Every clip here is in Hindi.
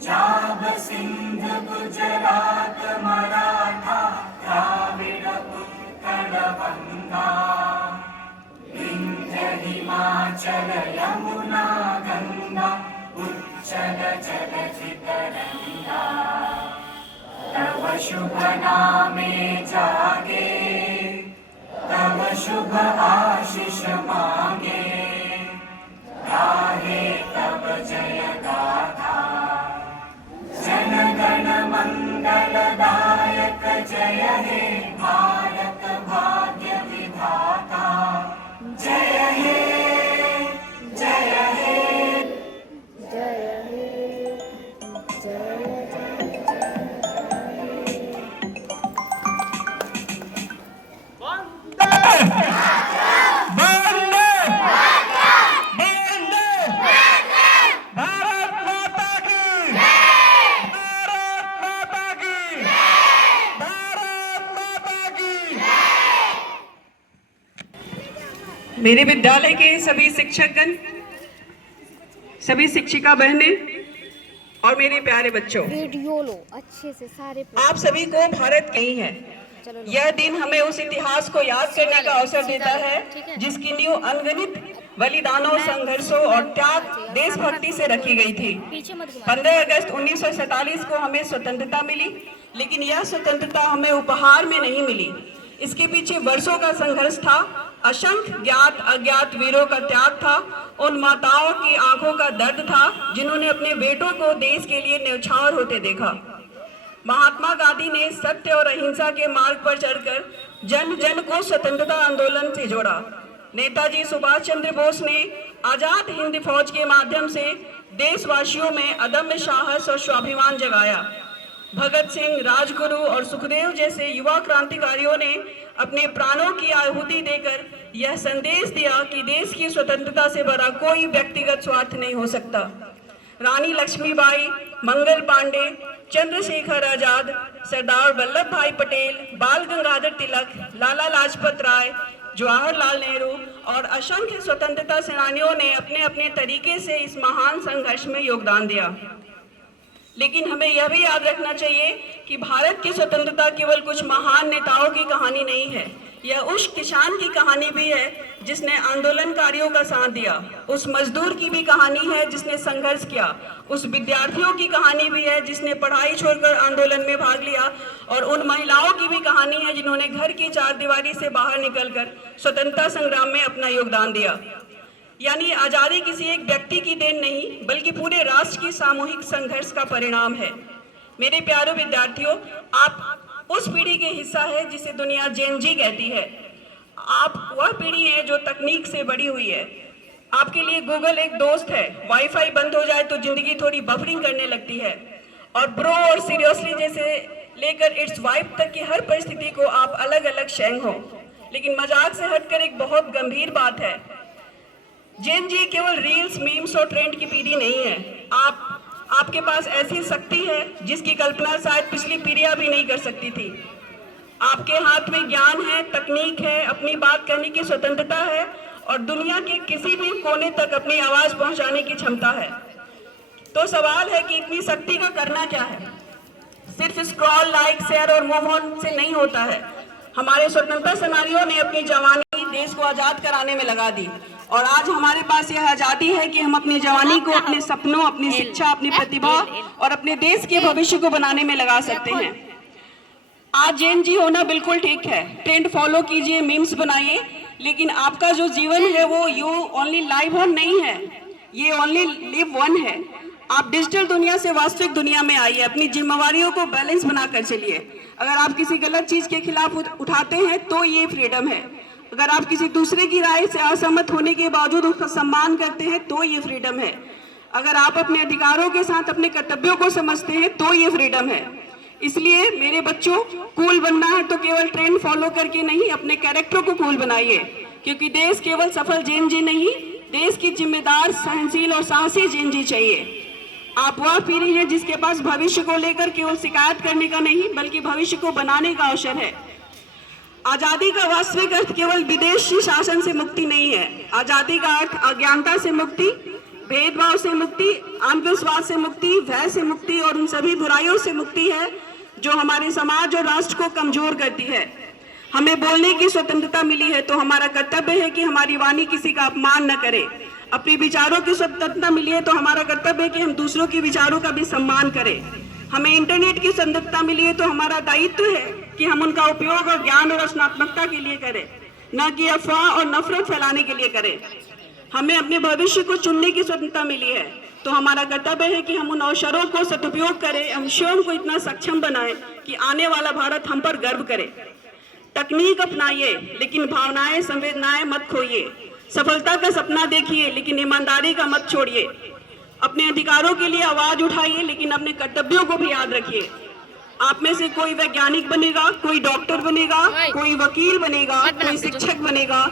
पंजाब सिंध गुजरात मराठा द्राविड उत्कल बंगा विंध्य हिमाचल यमुना गंगा उच्चल जलधि तरंगा तव शुभ नामे जागे तव शुभ आशीष मांगे गाहे तब जय गाथा जन गण मंगल दायक जय हे भारत भाग्य विधाता जय हे जय हे जय हे जय मेरे विद्यालय के सभी शिक्षकगण, सभी शिक्षिका बहनें और मेरे प्यारे बच्चों, वीडियो लो अच्छे से सारे आप सभी को भारत की है। यह दिन हमें उस इतिहास को याद करने का अवसर देता है जिसकी नींव अनगिनत बलिदानों, संघर्षों और त्याग देशभक्ति से रखी गई थी। 15 अगस्त 1947 को हमें स्वतंत्रता मिली, लेकिन यह स्वतंत्रता हमें उपहार में नहीं मिली। इसके पीछे वर्षों का संघर्ष था, असंख्य ज्ञात अज्ञात वीरों का त्याग था, उन माताओं की आंखों का दर्द था जिन्होंने अपने बेटों को देश के लिए न्यौछावर होते देखा। महात्मा गांधी ने सत्य और अहिंसा के मार्ग पर चलकर जन जन को स्वतंत्रता आंदोलन से जोड़ा। नेताजी सुभाष चंद्र बोस ने आजाद हिंद फौज के माध्यम से देशवासियों में अदम्य साहस और स्वाभिमान जगाया। भगत सिंह, राजगुरु और सुखदेव जैसे युवा क्रांतिकारियों ने अपने प्राणों की आहुति देकर यह संदेश दिया कि देश की स्वतंत्रता से बड़ा कोई व्यक्तिगत स्वार्थ नहीं हो सकता। रानी लक्ष्मीबाई, मंगल पांडे, चंद्रशेखर आजाद, सरदार वल्लभ भाई पटेल, बाल गंगाधर तिलक, लाला लाजपत राय, जवाहरलाल नेहरू और असंख्य स्वतंत्रता सेनानियों ने अपने अपने तरीके से इस महान संघर्ष में योगदान दिया। लेकिन हमें यह भी याद रखना चाहिए कि भारत की स्वतंत्रता केवल कुछ महान नेताओं की कहानी नहीं है, यह उस किसान की कहानी भी है जिसने आंदोलनकारियों का साथ दिया, उस मजदूर की भी कहानी है जिसने संघर्ष किया, उस विद्यार्थियों की कहानी भी है जिसने पढ़ाई छोड़कर आंदोलन में भाग लिया, और उन महिलाओं की भी कहानी है जिन्होंने घर की चारदीवारी से बाहर निकलकर स्वतंत्रता संग्राम में अपना योगदान दिया। यानी आजादी किसी एक व्यक्ति की देन नहीं, बल्कि पूरे राष्ट्र की सामूहिक संघर्ष का परिणाम है। मेरे प्यारे विद्यार्थियों, आप उस पीढ़ी के हिस्सा है जिसे दुनिया जेन जी कहती है। आप वह पीढ़ी है जो तकनीक से बड़ी हुई है। आपके लिए गूगल एक दोस्त है, वाईफाई बंद हो जाए तो जिंदगी थोड़ी बफरिंग करने लगती है, और ब्रो और सीरियसली जैसे लेकर इट्स वाइफ तक की हर परिस्थिति को आप अलग अलग शेंग हो। लेकिन मजाक से हटकर एक बहुत गंभीर बात है, जेन जी केवल रील्स, मीम्स और ट्रेंड की पीढ़ी नहीं है। आपके पास ऐसी शक्ति है जिसकी कल्पना शायद पिछली पीढ़ियां भी नहीं कर सकती थी। आपके हाथ में ज्ञान है, तकनीक है, अपनी बात कहने की स्वतंत्रता है और दुनिया के किसी भी कोने तक अपनी आवाज पहुंचाने की क्षमता है। तो सवाल है कि इतनी शक्ति का करना क्या है? सिर्फ स्क्रॉल, लाइक, शेयर और मूव ऑन से नहीं होता है। हमारे स्वतंत्रता सेनानियों ने अपनी जवानी देश को आजाद कराने में लगा दी, और आज हमारे पास यह आजादी है कि हम अपनी जवानी को अपने सपनों, अपनी शिक्षा, अपनी प्रतिभा और अपने देश के भविष्य को बनाने में लगा सकते हैं। आज जेन जी होना बिल्कुल ठीक है, ट्रेंड फॉलो कीजिए, मीम्स बनाइए, लेकिन आपका जो जीवन है वो यू ओनली लाइव वन नहीं है, ये ओनली लिव वन है। आप डिजिटल दुनिया से वास्तविक दुनिया में आइए, अपनी जिम्मेवारियों को बैलेंस बनाकर चलिए। अगर आप किसी गलत चीज के खिलाफ उठाते हैं तो ये फ्रीडम है। अगर आप किसी दूसरे की राय से असहमत होने के बावजूद उसका सम्मान करते हैं तो ये फ्रीडम है। अगर आप अपने अधिकारों के साथ अपने कर्तव्यों को समझते हैं तो ये फ्रीडम है। इसलिए मेरे बच्चों, कूल बनना है तो केवल ट्रेंड फॉलो करके नहीं, अपने कैरेक्टर को कूल बनाइए, क्योंकि देश केवल सफल जेन जी नहीं, देश की जिम्मेदार, सहनशील और साहसी जेन जी चाहिए। आप वह पीढ़ी है जिसके पास भविष्य को लेकर केवल शिकायत करने का नहीं, बल्कि भविष्य को बनाने का अवसर है। आजादी का वास्तविक अर्थ केवल विदेशी शासन से मुक्ति नहीं है। आजादी का अर्थ अज्ञानता से मुक्ति, भेदभाव से मुक्ति, अंधविश्वास से मुक्ति, भय से मुक्ति और उन सभी बुराइयों से मुक्ति है जो हमारे समाज और राष्ट्र को कमजोर करती है। हमें बोलने की स्वतंत्रता मिली है तो हमारा कर्तव्य है कि हमारी वाणी किसी का अपमान न करे। अपने विचारों की स्वतंत्रता मिली है तो हमारा कर्तव्य है कि हम दूसरों के विचारों का भी सम्मान करें। हमें इंटरनेट की स्वतंत्रता मिली है तो हमारा दायित्व है कि हम उनका उपयोग और ज्ञान और रचनात्मकता के लिए करें, न कि अफवाह और नफरत फैलाने के लिए करें। हमें अपने भविष्य को चुनने की स्वतंत्रता मिली है तो हमारा कर्तव्य है कि हम उन अवसरों को सदुपयोग करें, हम स्वयं को इतना सक्षम बनाएं कि आने वाला भारत हम पर गर्व करे। तकनीक अपनाइए लेकिन भावनाएं, संवेदनाएं मत खोइए। सफलता का सपना देखिए लेकिन ईमानदारी का मत छोड़िए। अपने अधिकारों के लिए आवाज उठाइए लेकिन अपने कर्तव्यों को भी याद रखिए। आप में से कोई वैज्ञानिक बनेगा, कोई डॉक्टर बनेगा, कोई वकील बनेगा, कोई शिक्षक बनेगा,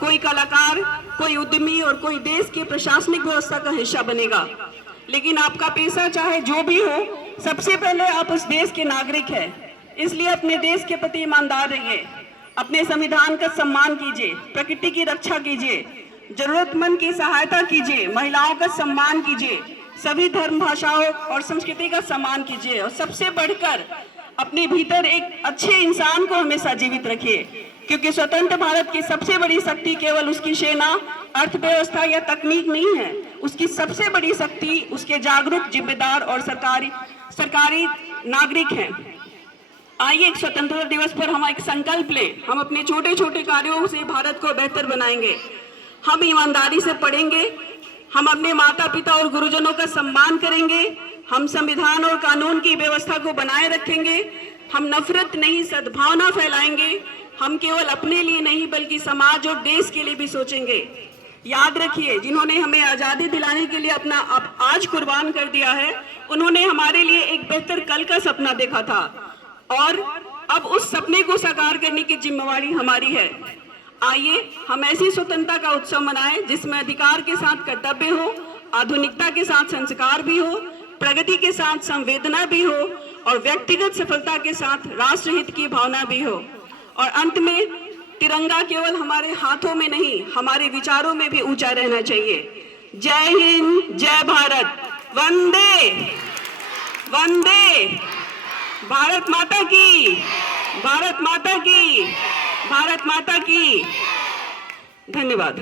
कोई कलाकार, कोई उद्यमी और कोई देश के प्रशासनिक व्यवस्था का हिस्सा बनेगा। लेकिन आपका पेशा चाहे जो भी हो, सबसे पहले आप उस देश के नागरिक हैं। इसलिए अपने देश के प्रति ईमानदार रहिए, अपने संविधान का सम्मान कीजिए, प्रकृति की रक्षा कीजिए, जरूरतमंद की सहायता कीजिए, महिलाओं का सम्मान कीजिए, सभी धर्म, भाषाओं और संस्कृति का सम्मान कीजिए और सबसे बढ़कर अपने भीतर एक अच्छे इंसान को हमेशा जीवित रखिए, क्योंकि स्वतंत्र भारत की सबसे बड़ी शक्ति केवल उसकी सेना, अर्थव्यवस्था या तकनीक नहीं है। उसकी सबसे बड़ी शक्ति उसके जागरूक, जिम्मेदार और सरकारी नागरिक हैं। आइए एक स्वतंत्रता दिवस पर हम एक संकल्प लें। हम अपने छोटे छोटे कार्यों से भारत को बेहतर बनाएंगे। हम ईमानदारी से पढ़ेंगे, हम अपने माता पिता और गुरुजनों का सम्मान करेंगे, हम संविधान और कानून की व्यवस्था को बनाए रखेंगे, हम नफरत नहीं सद्भावना फैलाएंगे, हम केवल अपने लिए नहीं बल्कि समाज और देश के लिए भी सोचेंगे। याद रखिए, जिन्होंने हमें आजादी दिलाने के लिए अपना आज कुर्बान कर दिया है, उन्होंने हमारे लिए एक बेहतर कल का सपना देखा था और अब उस सपने को साकार करने की जिम्मेवारी हमारी है। आइए हम ऐसी स्वतंत्रता का उत्सव मनाएं जिसमें अधिकार के साथ कर्तव्य हो, आधुनिकता के साथ संस्कार भी हो, प्रगति के साथ संवेदना भी हो और व्यक्तिगत सफलता के साथ राष्ट्रहित की भावना भी हो। और अंत में तिरंगा केवल हमारे हाथों में नहीं, हमारे विचारों में भी ऊंचा रहना चाहिए। जय हिंद, जय भारत, वंदे वंदे, भारत माता की, भारत माता की, भारत माता की। धन्यवाद।